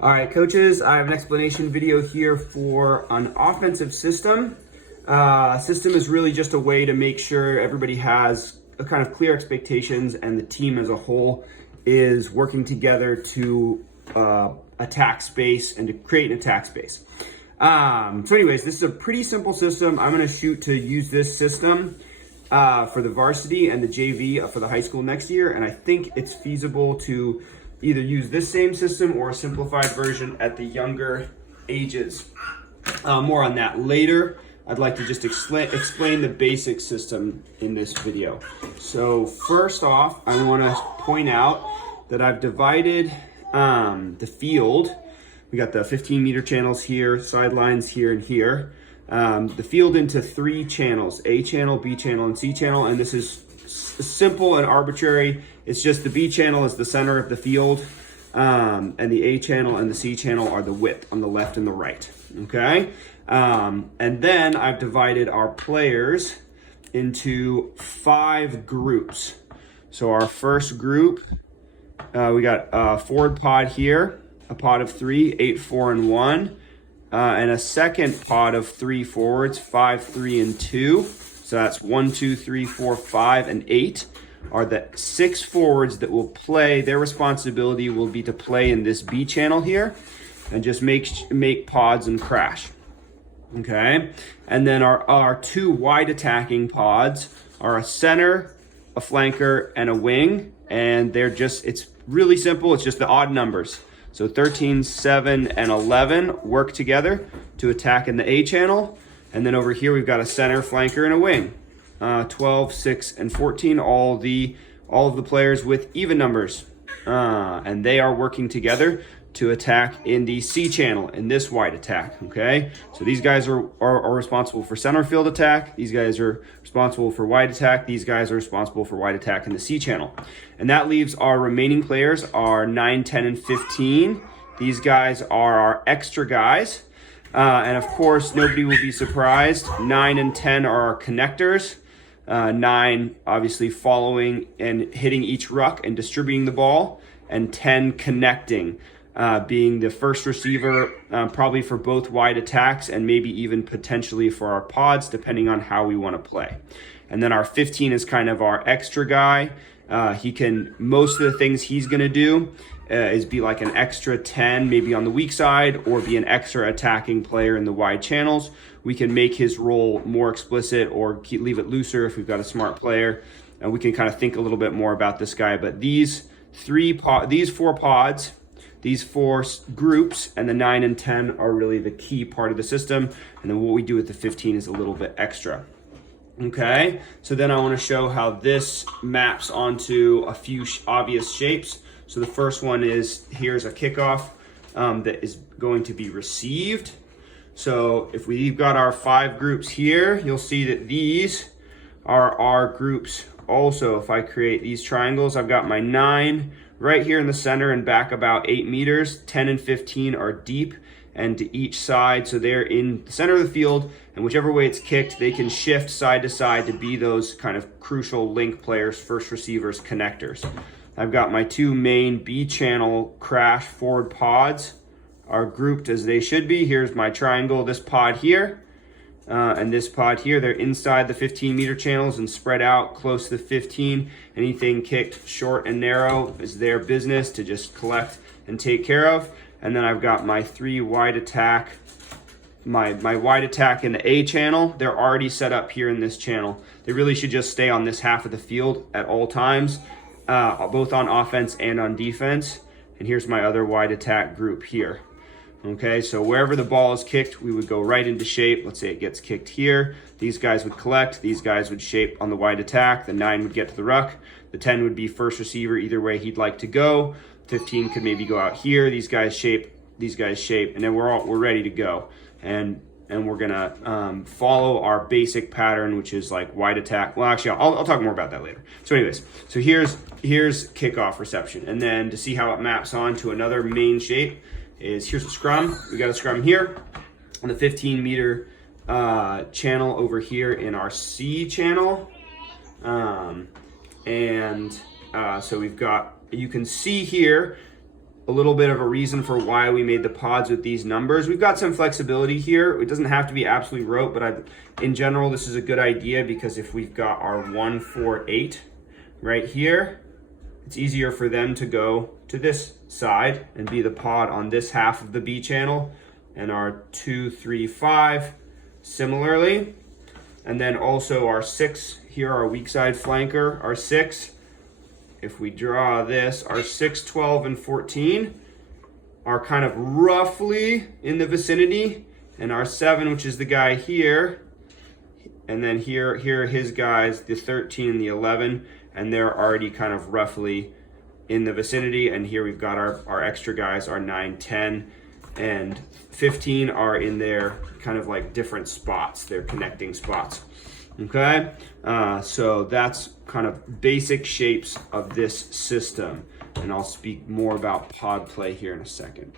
All right, coaches, I have an explanation video here for an offensive system. System is really just a way to make sure everybody has a kind of clear expectations and the team as a whole is working together to attack space and to create an attack space. So anyways, this is a pretty simple system. I'm gonna shoot to use this system for the varsity and the JV for the high school next year. And I think it's feasible to either use this same system or a simplified version at the younger ages. More on that later. I'd like to just explain the basic system in this video. So first off, I want to point out that I've divided the field. We got the 15-meter channels here, sidelines here and here. The field into 3 channels, A channel, B channel, and C channel, and this is simple and arbitrary. It's just the B channel is the center of the field, and the A channel and the C channel are the width on the left and the right, okay? And then I've divided our players into 5 groups. So our first group, we got a forward pod here, a pod of 3, 8, 4, and 1, and a second pod of 3 forwards, 5, 3, and 2. So that's 1, 2, 3, 4, 5, and 8 are the 6 forwards that will play. Their responsibility will be to play in this B channel here and just make pods and crash. Okay, and then our 2 wide attacking pods are a center, a flanker, and a wing, and it's really simple. It's just the odd numbers. So 13, 7, and 11 work together to attack in the A channel. And then over here, we've got a center, flanker, and a wing. 12, 6, and 14, all of the players with even numbers. And they are working together to attack in the C channel, in this wide attack, okay? So these guys are responsible for center field attack. These guys are responsible for wide attack. These guys are responsible for wide attack in the C channel. And that leaves our remaining players are 9, 10, and 15. These guys are our extra guys. And of course, nobody will be surprised. 9 and 10 are our connectors. 9 obviously following and hitting each ruck and distributing the ball. And 10 connecting, being the first receiver, probably for both wide attacks and maybe even potentially for our pods, depending on how we want to play. And then our 15 is kind of our extra guy. Most of the things he's going to do is be like an extra 10, maybe on the weak side, or be an extra attacking player in the wide channels. We can make his role more explicit or leave it looser if we've got a smart player. And we can kind of think a little bit more about this guy. But these 4 pods, these 4 groups, and the 9 and 10 are really the key part of the system. And then what we do with the 15 is a little bit extra. Okay, so then I want to show how this maps onto a few obvious shapes. So the first one is, here's a kickoff that is going to be received. So if we've got our 5 groups here, you'll see that these are our groups. Also, if I create these triangles, I've got my 9 right here in the center and back about 8 meters. 10 and 15 are deep and to each side. So they're in the center of the field, and whichever way it's kicked, they can shift side to side to be those kind of crucial link players, first receivers, connectors. I've got my 2 main B channel crash forward pods are grouped as they should be. Here's my triangle, this pod here, and this pod here. They're inside the 15-meter channels and spread out close to the 15. Anything kicked short and narrow is their business to just collect and take care of. And then I've got my 3 wide attack, my wide attack in the A channel. They're already set up here in this channel. They really should just stay on this half of the field at all times, both on offense and on defense. And here's my other wide attack group here. Okay, so wherever the ball is kicked, we would go right into shape. Let's say it gets kicked here. These guys would collect. These guys would shape on the wide attack. The 9 would get to the ruck. The 10 would be first receiver either way he'd like to go. 15 could maybe go out here. These guys shape. These guys shape, and then we're ready to go. And we're gonna follow our basic pattern, which is like wide attack. Well, actually, I'll talk more about that later. So anyways, so here's kickoff reception, and then to see how it maps on to another main shape is here's a scrum. We got a scrum here on the 15-meter channel over here in our C channel, so we've got, you can see here a little bit of a reason for why we made the pods with these numbers. We've got some flexibility here. It doesn't have to be absolutely rote, but in general, this is a good idea because if we've got our 1, 4, 8 right here, it's easier for them to go to this side and be the pod on this half of the B channel, and our 2, 3, 5 similarly. And then also our 6 here, our weak side flanker, our 6. If we draw this, our 6, 12, and 14 are kind of roughly in the vicinity, and our 7, which is the guy here, and then here are his guys, the 13 and the 11, and they're already kind of roughly in the vicinity. And here we've got our extra guys, our 9, 10, and 15 are in their kind of like different spots, their connecting spots. Okay, so that's kind of basic shapes of this system, and I'll speak more about pod play here in a second.